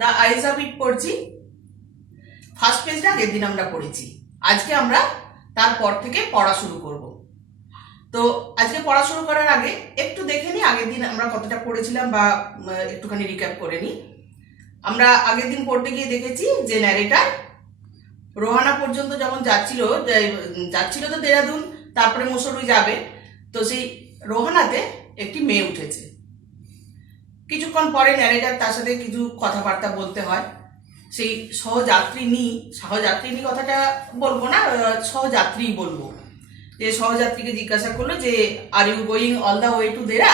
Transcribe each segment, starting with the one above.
The eyes of it পড়ছি। First পেজটা আগের দিন আমরা পড়েছি। আজকে আমরা তারপর থেকে পড়া শুরু করব। তো আজকে পড়া শুরু করার আগে একটু দেখে নিই আগের দিন আমরা কতটা পড়েছিলাম বা একটুখানি রিক্যাপ করে নিই। আমরা আগের দিন পড়তে গিয়ে দেখেছি যে ন্যারেটার রোহানা পর্যন্ত যখন যাচ্ছিল তো দেরাদুন, তারপরে মুসৌরি যাবে। তো সেই রোহানাতে একটি মেয়ে উঠেছে। কিছুক্ষণ পরে ন্যারেটার তার সাথে কিছু কথাবার্তা বলতে হয়। সেই সহযাত্রিনী কথাটা বলবো না, সহযাত্রী বলবো। যে সহযাত্রীকে জিজ্ঞাসা করলো যে are you going all the way to Dehra,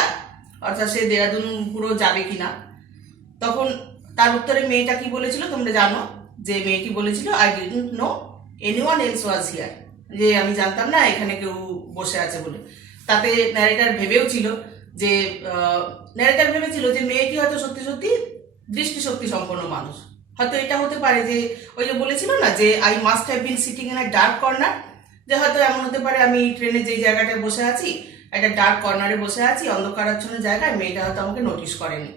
অর্থাৎ সে দেরাদুন পুরো যাবে কিনা। তখন তার উত্তরে মেয়েটা কি বলেছিল তোমরা জানো, যে মেয়েটি বলেছিল I didn't know anyone else was here, যে আমি জানতাম না এখানে কেউ বসে আছে বলে। তাতে ন্যারেটার ভেবেছিল যে মেয়েটি হয়তো সত্যি সত্যি দৃষ্টিশক্তি সম্পন্ন মানুষ। হয়তো এটা হতে পারে যে ওই যে বলেছিল না যে I must have been sitting in a dark corner, যে হয়তো এমন হতে পারে আমি ট্রেনে যেই জায়গাটায় বসে আছি একটা ডার্ক কর্নারে বসে আছি, অন্ধকারাচ্ছন্ন জায়গায়, মেয়েটা হয়তো আমাকে নোটিস করেনি।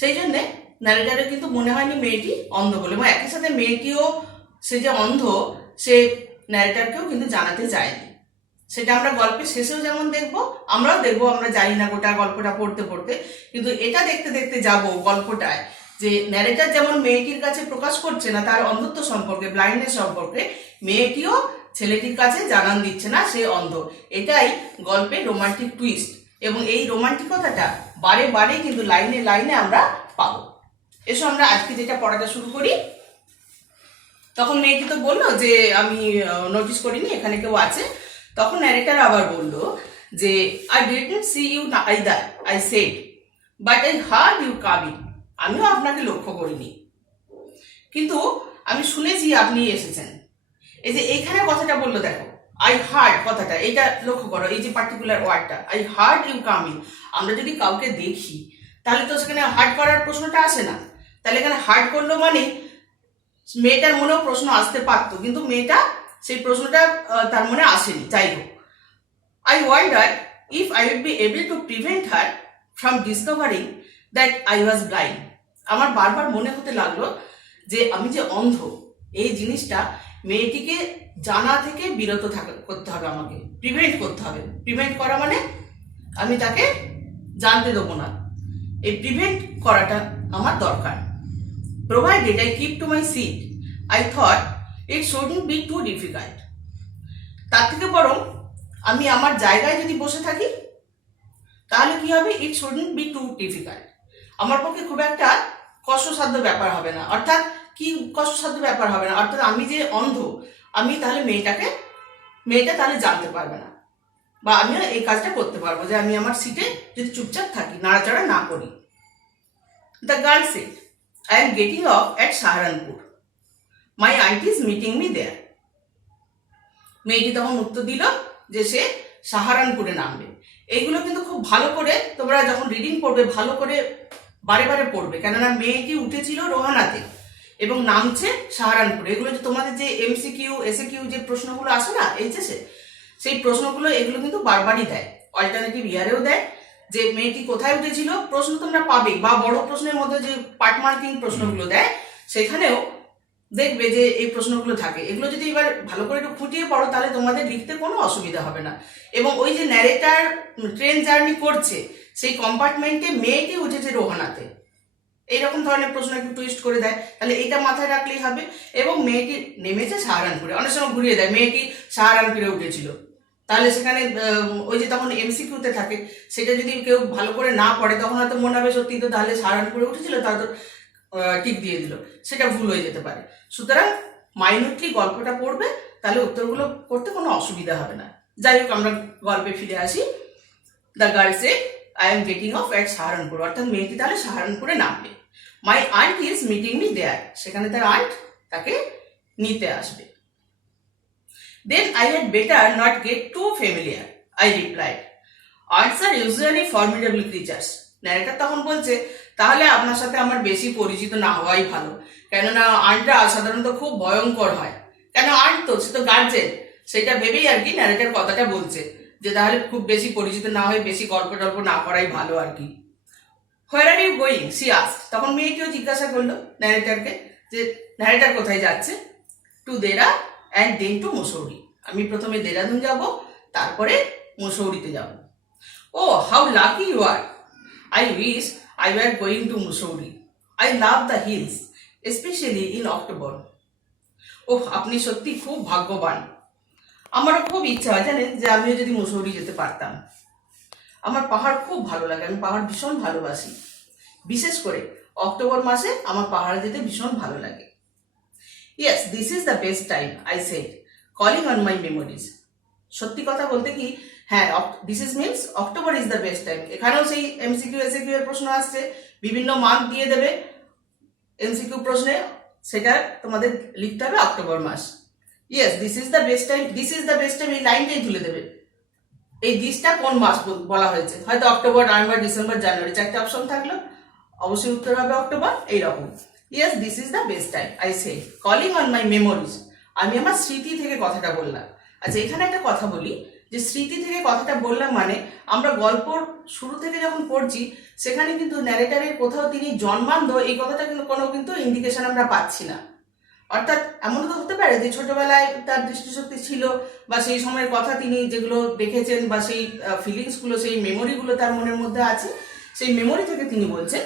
সেই জন্যে ন্যারেটারের কিন্তু মনে হয়নি মেয়েটি অন্ধ বলে, এবং একই সাথে মেয়েটিও সে যে অন্ধ সে ন্যারেটারকেও কিন্তু জানাতে চায়নি। সেটা আমরা গল্পের শেষেও যেমন দেখবো, আমরাও দেখবো, আমরা জানি না গোটা গল্পটা পড়তে পড়তে, কিন্তু এটা দেখতে দেখতে যাব গল্পটায় যে ন্যারেটার যেমন মেয়েটির কাছে প্রকাশ করছে না তার অন্ধত্ব সম্পর্কে, ব্লাইন্ডনেস সম্পর্কে, মেয়েটিও ছেলেটির কাছে জানান দিচ্ছে না সে অন্ধ। এটাই গল্পের রোমান্টিক টুইস্ট, এবং এই রোমান্টিকতাটা বারে বারে কিন্তু লাইনে লাইনে আমরা পাবো। এসো আমরা আজকে যেটা পড়াটা শুরু করি। তখন মেয়েটি তো বললো যে আমি নোটিস করিনি এখানে কেউ আছে। তখন ন্যারেটার আবার বলল যে I didn't see you either, I said but I heard you coming. আমিও আপনাকে লক্ষ্য করিনি, কিন্তু আমি শুনেছি আপনি এসেছেন। এই যে এইখানে কথাটা বললো, দেখো আই হার্ড কথাটা, এইটা লক্ষ্য করো, এই যে পার্টিকুলার ওয়ার্ডটা আই হার্ড ইউ কামিং। আমরা যদি কাউকে দেখি তাহলে তো সেখানে হার্ড করার প্রশ্নটা আসে না। তাহলে এখানে হার্ড করলো মানে মেয়েটার মনেও প্রশ্ন আসতে পারতো, কিন্তু মেয়েটা সেই প্রশ্নটা তার মনে আসেনি। যাই হোক, I wonder if I would be able to prevent her from discovering that I was blind. আমার বারবার মনে হতে লাগলো যে আমি যে অন্ধ, এই জিনিসটা মেয়েটিকে জানা থেকে বিরত করতে হবে, আমাকে প্রিভেন্ট করতে হবে। প্রিভেন্ট করা মানে আমি তাকে জানতে দেবো না, এই প্রিভেন্ট করাটা আমার দরকার। Provided I keep to my seat I thought it shouldn't be too difficult. তার থেকে বরং আমি আমার জায়গায় যদি বসে থাকি তাহলে কি হবে, ইট শুডন্ট বি টু ডিফিকাল্ট, আমার পক্ষে খুব একটা কষ্টসাধ্য ব্যাপার হবে না। অর্থাৎ কি কষ্টসাধ্য ব্যাপার হবে না, অর্থাৎ আমি যে অন্ধ, আমি তাহলে মেয়েটা তাহলে জানতে পারবে না, বা আমিও এই কাজটা করতে পারবো যে আমি আমার সিটে যদি চুপচাপ থাকি, নাড়াচাড়া না করি। The girl said I am getting off at Saharanpur, my aunty is meeting me there. মেয়েটি তখন উত্তর দিল যে সে সাহারানপুরে নামবে। এইগুলো কিন্তু খুব ভালো করে তোমরা যখন রিডিং পড়বে ভালো করে বারে বারে পড়বে, কেননা মেয়েটি উঠেছিল রোহানাতে এবং নামছে সাহারানপুরে। এগুলো যে তোমাদের যে এমসিকিউ এসএকিউ যে প্রশ্নগুলো আসে না এইচএসে, সেই প্রশ্নগুলো এগুলো কিন্তু বারবারই দেয়, অল্টারনেটিভ ইয়ারেও দেয় যে মেয়েটি কোথায় উঠেছিল প্রশ্ন তোমরা পাবে, বা বড় প্রশ্নের মধ্যে যে পার্ট মার্কিং প্রশ্নগুলো দেয় সেখানেও দেখবে যে এই প্রশ্নগুলো থাকে। এগুলো যদি এবার ভালো করে একটু খুঁটিয়ে পড়ো তাহলে তোমাদের লিখতে কোনো অসুবিধা হবে না। এবং ওই যে ন্যারেটার ট্রেন জার্নি করছে সেই কম্পার্টমেন্টে মেয়েটি উঠেছে রোহানাতে, এইরকম ধরনের প্রশ্ন একটু টুইস্ট করে দেয়, তাহলে এইটা মাথায় রাখলেই হবে। এবং মেয়েটি নেমেছে সাহারানপুরে, অনেক সময় ঘুরিয়ে দেয় মেয়েটি সাহারানপুরে উঠেছিল, তাহলে সেখানে ওই যে তখন এমসিকিউতে থাকে, সেটা যদি কেউ ভালো করে না পড়ে তখন হয়তো মনে হবে সত্যি তো তাহলে সাহারানপুরে উঠেছিল, তাহলে তো টিক দিয়ে দিল, সেটা ভুল হয়ে যেতে পারে। সুতরাং মাইনুটলি গল্পটা পড়বে, তাহলে উত্তরগুলো করতে কোনো অসুবিধা হবে না। যাই হোক, আমরা গল্পে ফিরে আসি। The girl said I am getting off at Saharanpur, অর্থাৎ মেয়েটি তাহলে সাহারানপুরে নামবে। My aunt is meeting me there, সেখানে তার আন্ট তাকে নিতে আসবে। Then I had better not get too familiar, I replied. Aunts are usually formidable creatures. Narrator তখন বলছে তাহলে আপনার সাথে আমার বেশি পরিচিত না হওয়াই ভালো, কেননা আন্টরা সাধারণত খুব ভয়ঙ্কর হয়। কেন, আন্ট তো সে তো গার্জেন, সেটা ভেবেই আর কি ন্যারেটার কথাটা বলছে যে তাহলে খুব বেশি পরিচিত না হয়ে বেশি গল্প টল্প না করাই ভালো আর কি। Where are you going she asked. তখন মেয়েটিও জিজ্ঞাসা করলো ন্যারেটারকে যে ন্যারেটার কোথায় যাচ্ছে। To Dehra and then to Mussoorie. আমি প্রথমে দেরাদুন যাব, তারপরে মুসৌরিতে যাব। Oh how lucky you are, I wish I were going to Mussoorie, I love the hills specially in October. ওহ, আপনি সত্যি খুব ভাগ্যবান। আমারও খুব ইচ্ছা হয় জানেন যে আমিও যদি মুসৌরি যেতে পারতাম। আমার পাহাড় খুব ভালো লাগে, আমি পাহাড় ভীষণ ভালোবাসি। বিশেষ করে অক্টোবর মাসে আমার পাহাড়ে যেতে ভীষণ ভালো লাগে। Yes, this is the best time I said, calling on my memories. সত্যি কথা বলতে কি, হ্যাঁ, this is means October is the best time. এখানেও সেই এমসিকিউ এসএকিউ এর প্রশ্ন আসছে, বিভিন্ন মার্ক দিয়ে দেবে এমসিকিউ প্রশ্নে, সেটা তোমাদের লিখতে হবে অক্টোবর মাস। Yes, this is the best time, this is the best time, এই লাইনটাই তুলে দেবে। এই দিসটা কোন মাস বলা হয়েছে, হয়তো অক্টোবর, নভেম্বর, ডিসেম্বর, জানুয়ারি, চারটে অপশন থাকলো, অবশ্যই উত্তর হবে অক্টোবর। এইরকম, yes this is the best time I say, calling on my memories. আমি আমার স্মৃতি থেকে কথাটা বললাম। আচ্ছা, এখানে একটা কথা বলি যে স্মৃতি থেকে কথাটা বললাম মানে আমরা গল্পর শুরু থেকে যখন পড়ছি সেখানে কিন্তু ন্যারেটারের কোথাও তিনি জন্মান্ধ এই কথাটা কিন্তু ইন্ডিকেশন আমরা পাচ্ছি না। অর্থাৎ এমন তো হতে পারে যে ছোটবেলায় তার দৃষ্টিশক্তি ছিল, বা সেই সময়ের কথা তিনি যেগুলো দেখেছেন, বা সেই ফিলিংসগুলো, সেই মেমোরিগুলো তার মনের মধ্যে আছে, সেই মেমোরি থেকে তিনি বলছেন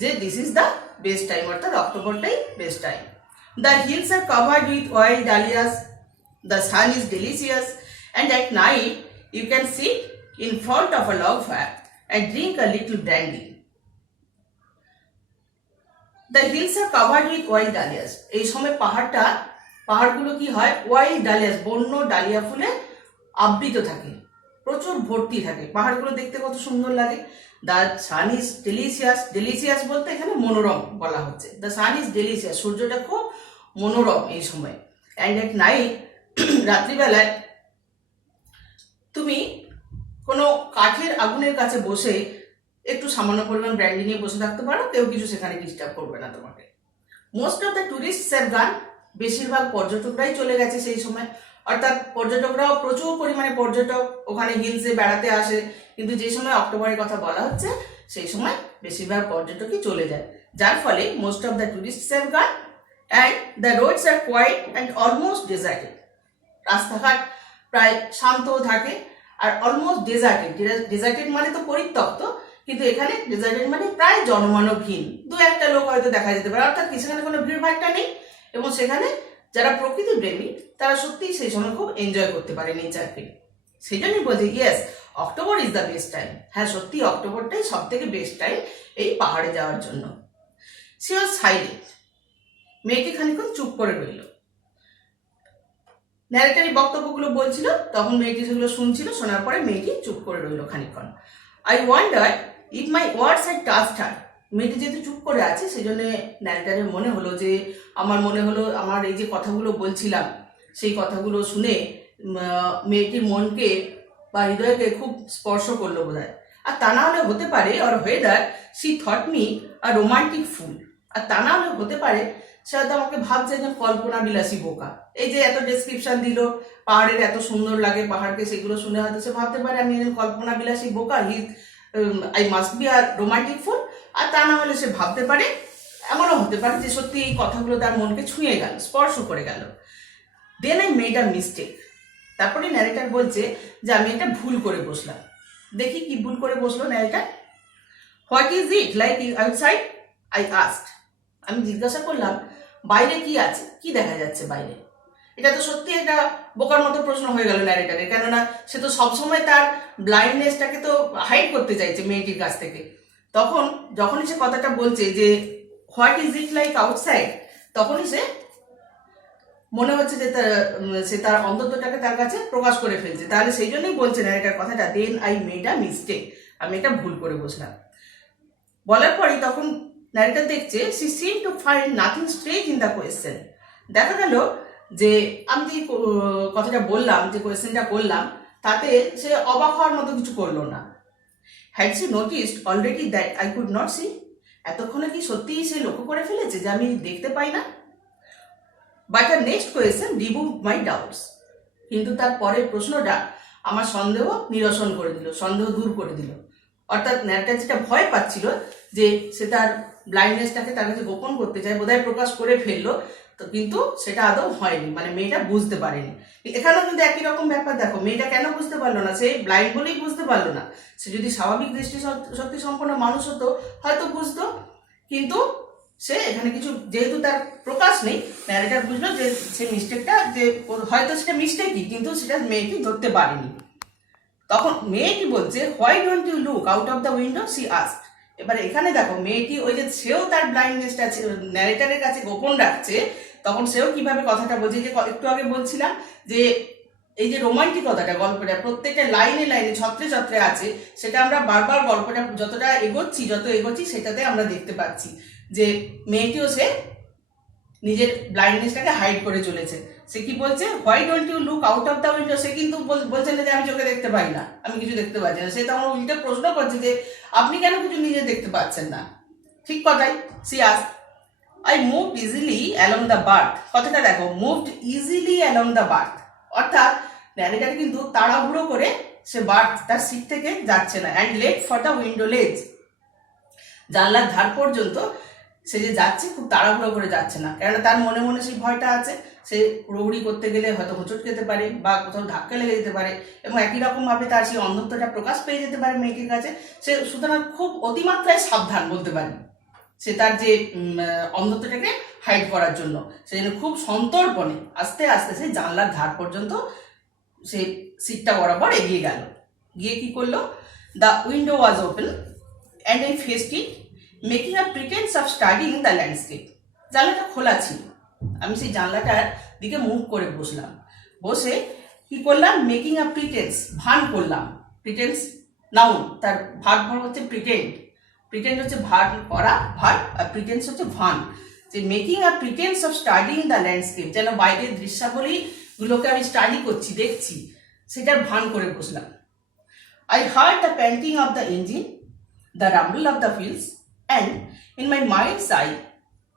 যে this is the best time, অর্থাৎ অক্টোবরটাই best time. The hills are covered with wild dahlias, the sun is delicious, and at night you can sit in front of a log fire and drink a little brandy. The hills are covered with wild dahlias. এই সময় পাহাড়গুলো কি হয়, wild Dalia's, বন্য dahlia ফুলে আবৃত থাকে, প্রচুর ভর্তি থাকে। পাহাড়গুলো দেখতে কত সুন্দর লাগে। The sun is delicious, delicious বলতে এখানে মনোরম বলা হচ্ছে। দ্য সান ইজ ডেলিসিয়াস, সূর্যটা খুব মনোরম এই সময়। অ্যান্ড এট নাইট, রাত্রিবেলায় তুমি কোনো কাঠের আগুনের কাছে বসে একটু সামান্য পরিমাণ ব্র্যান্ডি নিয়ে বসে থাকতে পারো, কেউ কিছু সেখানে ডিস্টার্ব করবে না তোমাকে। Most of the tourist have গান, বেশিরভাগ পর্যটকরাই চলে গেছে সেই সময়। অর্থাৎ পর্যটকরাও, প্রচুর পরিমাণে পর্যটক ওখানে হিলসে বেড়াতে আসে, কিন্তু যে সময় অক্টোবরের কথা বলা হচ্ছে সেই সময় বেশিরভাগ পর্যটকই চলে যায়, যার ফলে most of the tourist have gone and the roads are quite and almost deserted. রাস্তাঘাট প্রায় শান্ত থাকে আর অলমোস্ট ডেজার্টেড। ডেজার্টেড মানে তো পরিত্যক্ত, কিন্তু এখানে ডেজার্টেড মানে প্রায় জনমানবহীন, দু একটা লোক হয়তো দেখা যেতে পারে। অর্থাৎ কি, সেখানে কোনো ভিড়ভাড়টা নেই, এবং সেখানে যারা প্রকৃতি প্রেমী তারা সত্যিই সেই সময় খুব এনজয় করতে পারে নেচারকে। সেই জন্যই বলছি yes October is the best time. হ্যাঁ, সত্যি অক্টোবরটাই সব থেকে বেস্ট টাইম এই পাহাড়ে যাওয়ার জন্য। সে ওয়াজ সাইলেন্ট, মেয়েটি খানিকক্ষণ চুপ করে রইল। ন্যারেটারি বক্তব্যগুলো বলছিল, তখন মেয়েটি সেগুলো শুনছিল, শোনার পরে মেয়েটি চুপ করে রইল খানিকক্ষণ। I wonder if my words had touched her. মেয়েটি যেহেতু চুপ করে আছে সেই জন্য ন্যারেটারের মনে হলো যে আমার এই যে কথাগুলো বলছিলাম সেই কথাগুলো শুনে মেয়েটির মনকে বা হৃদয়কে খুব স্পর্শ করলো বোধহয়। আর তা না হলে হতে পারে, or whether she thought me a romantic fool. আর তা না হলে হতে পারে সে হয়তো আমাকে ভাবছে একজন কল্পনা বিলাসী বোকা। এই যে এত ডেসক্রিপশন দিল, পাহাড়ের এত সুন্দর লাগে পাহাড়কে, সেগুলো শুনে হয়তো সে ভাবতে পারে আমি একজন কল্পনা বিলাসী বোকা, I must be a romantic fool. আর তা না হলে সে ভাবতে পারে, এমনও হতে পারে যে সত্যি এই কথাগুলো তার মনকে ছুঁয়ে গেল, স্পর্শ করে গেল। Then I made a mistake. তারপরে ন্যারেটার বলছে যে আমি একটা ভুল করে বসলাম। দেখি কি ভুল করে বসলো narrator. What is it like outside, I asked. আমি জিজ্ঞাসা করলাম বাইরে কি আছে, কি দেখা যাচ্ছে বাইরে। এটা তো সত্যি একটা বোকার মতো প্রশ্ন হয়ে গেল ন্যারেটারের, কেননা সে তো সবসময় তার ব্লাইন্ডনেসটাকে তো হাইড করতে চাইছে মেয়েটির কাছ থেকে। তখন যখনই সে কথাটা বলছে যে what is it like outside, তখনই সে মনে হচ্ছে যে সে তার অন্তরটাকে তার কাছে প্রকাশ করে ফেলছে। তাহলে সেই জন্যই বলছে ন্যারেটার কথাটা, then I made a mistake, আমি এটা ভুল করে বসলাম। বলার পরেই তখন ন্যারেটার দেখছে she seem to find nothing strange in the question. দেখা গেল যে আমি যে কথাটা বললাম, যে কোয়েশ্চেনটা করলাম, তাতে সে অবাক হওয়ার মতো কিছু করলো না। Had she noticed already that I could not see. এতক্ষণে কি সত্যিই সে লক্ষ্য করে ফেলেছে যে আমি দেখতে পাই না। But her next question remove my doubts. কিন্তু তার পরের প্রশ্নটা আমার সন্দেহ নিরসন করে দিল, সন্দেহ দূর করে দিল। অর্থাৎ ন্যারেটার যেটা ভয় পাচ্ছিল যে সে তার ব্লাইন্ডনেসটাকে তার কাছে গোপন করতে চায়, বোধহয় প্রকাশ করে ফেললো, তো কিন্তু সেটা আদৌ হয়নি, মানে মেয়েটা বুঝতে পারেনি। এখানেও কিন্তু একই রকম ব্যাপার, দেখো মেয়েটা কেন বুঝতে পারলো না, সে ব্লাইন্ড বলেই বুঝতে পারলো না। সে যদি স্বাভাবিক দৃষ্টিশক্তি সম্পন্ন মানুষ হতো হয়তো বুঝতো, কিন্তু সে এখানে কিছু যেহেতু তার প্রকাশ নেই, ন্যারেটার বুঝলো যে সে মিস্টেকটা, যে হয়তো সেটা মিস্টেকই, কিন্তু সেটা মেয়েটি ধরতে পারেনি। তখন মেয়েটি বলছে, why don't you look out of the window, she asked. এবার এখানে দেখো মেয়েটি ওই যে সেও তার ব্লাইন্ডনেসটা ন্যারেটারের কাছে গোপন রাখছে, তখন সেও কিভাবে কথাটা বলছে, যে একটু আগে বলছিলাম যে এই যে রোমান্টিকতাটা গল্পটা প্রত্যেকটা লাইনে লাইনে ছত্রে ছত্রে আছে, সেটা আমরা বারবার গল্পটা যত এগোচ্ছি সেটাতে আমরা দেখতে পাচ্ছি যে মেয়েটিও সে নিজের ব্লাইন্ডনেসটাকে হাইড করে চলেছে। সে কি বলছে, why don't you look out of the window, সে কিন্তু বলছে না যে আমি চোখে দেখতে পাই না, আমি কিছু দেখতে পাচ্ছি না, সে তখন উল্টে প্রশ্ন করছে যে আপনি কেন কিছু নিজে দেখতে পাচ্ছেন না। ঠিক কথাই, she asked, I moved easily along the birth. কথাটা দেখো, moved easily along the birth, অর্থাৎ ন্যারেটার কিন্তু তাড়াহুড়ো করে সে বার্থ তার সিট থেকে যাচ্ছে না, and let for the window লেজ, জানলার ধার পর্যন্ত সে যে যাচ্ছে খুব তাড়াহুড়ো করে যাচ্ছে না, কেননা তার মনে মনে সেই ভয়টা আছে, সে হুড়োহুড়ি করতে গেলে হয়তো হোঁচট খেতে পারে বা কোথাও ধাক্কা লেগে যেতে পারে, এবং একই রকম ভাবে তার সেই অন্ধত্বটা প্রকাশ পেয়ে যেতে পারে মেয়েটির কাছে। সে সুতরাং খুব অতিমাত্রায় সাবধান বলতে পারি, সে তার যে অন্ধত্বটাকে হাইড করার জন্য সে যেন খুব সন্তর্পণে আস্তে আস্তে সেই জানলার ধার পর্যন্ত সে সিটটা বরাবর এগিয়ে গেল। গিয়ে কি করলো, the window was open and I faced it making a pretence of studying the landscape. জানলাটা খোলা ছিল, আমি সেই জানলাটার দিকে মুভ করে বসলাম, বসে কি করলাম, মেকিং আ প্রিটেন্স, ভান করলাম। প্রিটেন্স নাউন, তার ভার্ব হচ্ছে প্রিটেন্ড, প্রিটেন্ড হচ্ছে ভার্ব করা, ভার্ব, আর প্রিটেন্স হচ্ছে ভান, যে making a pretence of studying the landscape, যেন বাইরের দৃশ্যাবলী গুলোকে আমি স্টাডি করছি, দেখছি, সেটার ভান করে বসলাম। I hard the panting of the engine, the rumble of the wheels, and in my mind's eye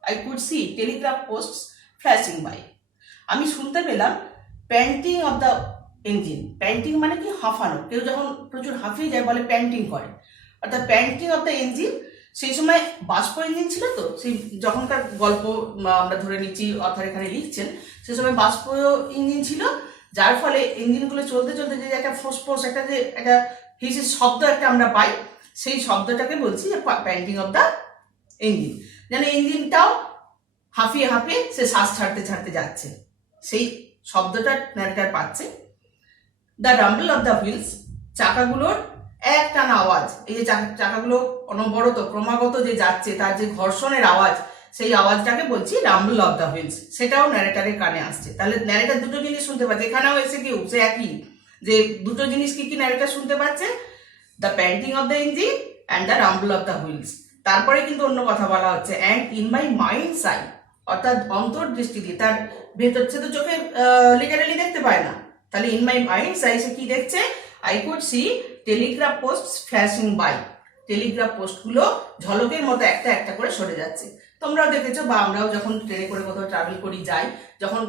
I could see telegraph posts flashing by. আমি শুনতে পেলাম painting of the engine. Painting মানে কি, হাঁফানো, কেউ যখন প্রচুর হাঁফিয়ে যায় বলে প্যান্টিং করে, অর্থাৎ প্যান্টিং অফ দ্য ইঞ্জিন। সেই সময় বাষ্প ইঞ্জিন ছিল, তো সেই যখনকার গল্প আমরা ধরে নিচ্ছি অর্থাৎ এখানে লিখছেন, সে সময় বাষ্প ইঞ্জিন ছিল, যার ফলে ইঞ্জিনগুলো চলতে চলতে যে একটা ফোঁস একটা যে একটা হিসের শব্দ একটা আমরা পাই, সেই শব্দটাকে বলছি যে প্যান্টিং অফ দ্য ইঞ্জিন, যেন ইঞ্জিনটাও হাঁফিয়ে হাঁফিয়ে সে শ্বাস ছাড়তে ছাড়তে যাচ্ছে, সেই শব্দটা ন্যারেটার পাচ্ছে। The rumble of the wheels, চাকাগুলোর একটানা আওয়াজ, এই যে চাকাগুলো অনবরত ক্রমাগত যে যাচ্ছে তার যে ঘর্ষণের আওয়াজ, সেই আওয়াজটাকে বলছি রাম্বল অফ দ্য হুইলস, সেটাও ন্যারেটারের কানে আসছে। তাহলে ন্যারেটার দুটো জিনিস শুনতে পাচ্ছে, এখানেও এসে কি সে একই, যে দুটো জিনিস কি কি ন্যারেটার শুনতে পাচ্ছে, the panting of the engine and the rumble of the wheels. তারপরে কিন্তু অন্য কথা বলা হচ্ছে, and in my mind's eye, অর্থাৎ অন্তর্দৃষ্টিতে, তার ভেতর, সে তো চোখে লিটারালি দেখতে পায় না, তাহলে ইন মাই মাইন্ডস আই সে কি দেখছে, I could see telegraph post flashing by, telegraph পোস্টগুলো ঝলকের মতো একটা একটা করে সরে যাচ্ছে। তোমরাও দেখেছো, বা আমরাও যখন ট্রেনে করে কোথাও ট্রাভেল করি যাই, যখন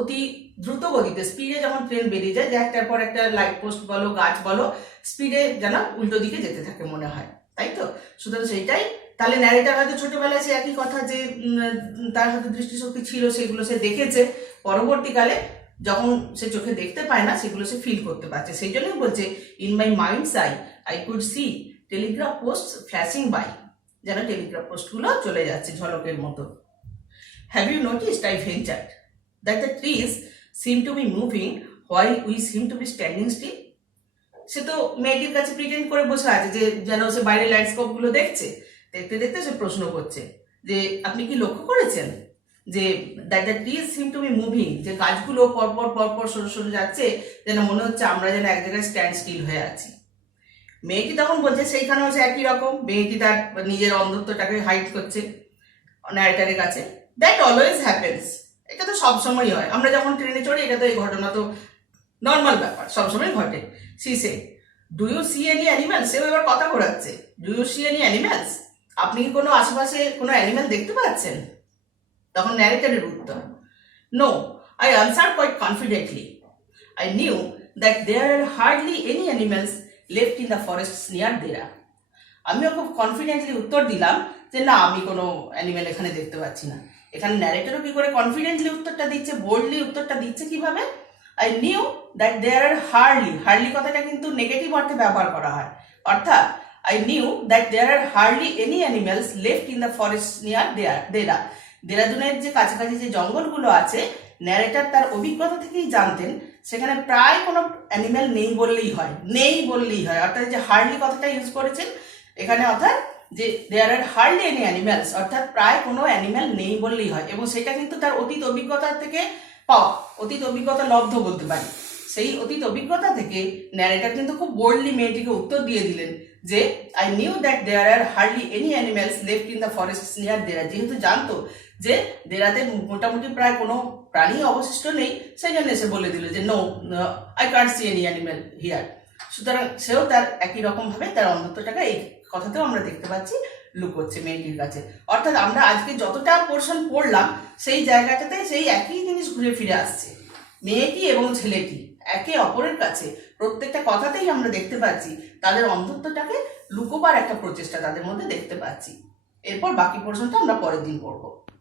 অতি দ্রুত গতিতে স্পিডে যখন ট্রেন বেরিয়ে যায়, যে একটার পর একটা লাইট পোস্ট বলো, গাছ বলো, স্পিডে যেন উল্টো দিকে যেতে থাকে মনে হয়, তাই তো? সুতরাং সেইটাই, তাহলে ন্যারেটার হয়তো ছোটবেলায় সে একই কথা, যে তার হয়তো দৃষ্টিশক্তি ছিল, সেগুলো সে দেখেছে, পরবর্তীকালে যখন সে চোখে দেখতে পায় না সেগুলো সে ফিল করতে পারছে, সেই জন্যই বলছে in my mind's eye I could see telegraph post flashing by, যেন টেলিগ্রাফ পোস্টগুলো চলে যাচ্ছে ঝলকের মতো। Have you noticed, I ventured, that the trees seem to be moving while we seem to be standing still? সে তো মেয়েটির কাছে pretend করে বসে আছে, যে যেন সে বাইরের ল্যান্ডস্কেপ গুলো দেখছে, দেখতে দেখতে সে প্রশ্ন করছে যে আপনি কি লক্ষ্য করেছেন যে that the trees seem to be moving, যে গাছগুলো পরপর পরপর সরে সরে যাচ্ছে, যেন মনে হচ্ছে আমরা যেন এক জায়গায় স্ট্যান্ড স্টিল হয়ে আছি। মেয়েটি তখন বলছে সেইখানেও সে একই রকম, মেয়েটি তার নিজের অন্ধত্বটাকে হাইড করছে ন্যারেটারের কাছে। দ্যাট অলওয়েজ হ্যাপেন্স, এটা তো সবসময় হয়, আমরা যখন ট্রেনে চড়ি, এটা তো এই ঘটনা তো নর্মাল ব্যাপার, সবসময় ঘটে। She says, do you see any animals, সেও এবার কথা ঘোরাচ্ছে, do you see any animals, আপনি কি কোনো আশেপাশে কোনো অ্যানিম্যাল দেখতে পাচ্ছেন? তখন ন্যারেটারের উত্তর, no, I answer quite confidently, I knew that there are hardly any animals left in the forests near Dehra. আমিও খুব কনফিডেন্টলি উত্তর দিলাম যে না, আমি কোনো অ্যানিমেল এখানে দেখতে পাচ্ছি না। এখানে ন্যারেটরও কি করে কনফিডেন্টলি উত্তরটা দিচ্ছে, বোল্ডলি উত্তরটা দিচ্ছে কিভাবে, I knew that there are hardly কথাটা কিন্তু নেগেটিভ অর্থে ব্যবহার করা হয়, অর্থাৎ I knew that there are hardly any animals left in the forest near দেরাদুনের যে কাছাকাছি যে জঙ্গলগুলো আছে, ন্যারেটার তার অভিজ্ঞতা থেকেই জানতেন সেখানে প্রায় কোনো অ্যানিমেল নেই বললেই হয়, অর্থাৎ যে হার্ডলি কথাটা ইউজ করেছেন এখানে, অর্থাৎ যে দেয়ার আর হার্ডলি এনি অ্যানিমেলস, অর্থাৎ প্রায় কোনো অ্যানিমেল নেই বললেই হয়, এবং সেটা কিন্তু তার অতীত অভিজ্ঞতা থেকে পাওয়া, অতীত অভিজ্ঞতা লব্ধ বলতে পারি। সেই অতীত অভিজ্ঞতা থেকে ন্যারেটার কিন্তু খুব বোল্ডলি মেয়েটিকে উত্তর দিয়ে দিলেন যে I knew that there are hardly any animals left in the forest near Dehra, যেহেতু জানতো যে দেরাতে মোটামুটি প্রায় কোনো প্রাণী অবশিষ্ট নেই, সেই জন্য সে বলে দিল যে no, I can't see any animal here. সুতরাং সেও তার একই রকম ভাবে তার অন্ধত্বটাকে এই কথাতেও আমরা দেখতে পাচ্ছি লুকোচ্ছে মেয়েটির কাছে। অর্থাৎ আমরা আজকে যতটা পোর্শন পড়লাম সেই জায়গাটাতে সেই একই জিনিস ঘুরে ফিরে আসছে। মেয়েটি এবং ছেলেটি একে অপরের কাছে প্রত্যেকটা কথাতেই আমরা দেখতে পাচ্ছি তাদের অন্ধত্বটাকে লুকোবার একটা প্রচেষ্টা তাদের মধ্যে দেখতে পাচ্ছি। এরপর বাকি পোর্শনটা আমরা পরের দিন পড়বো।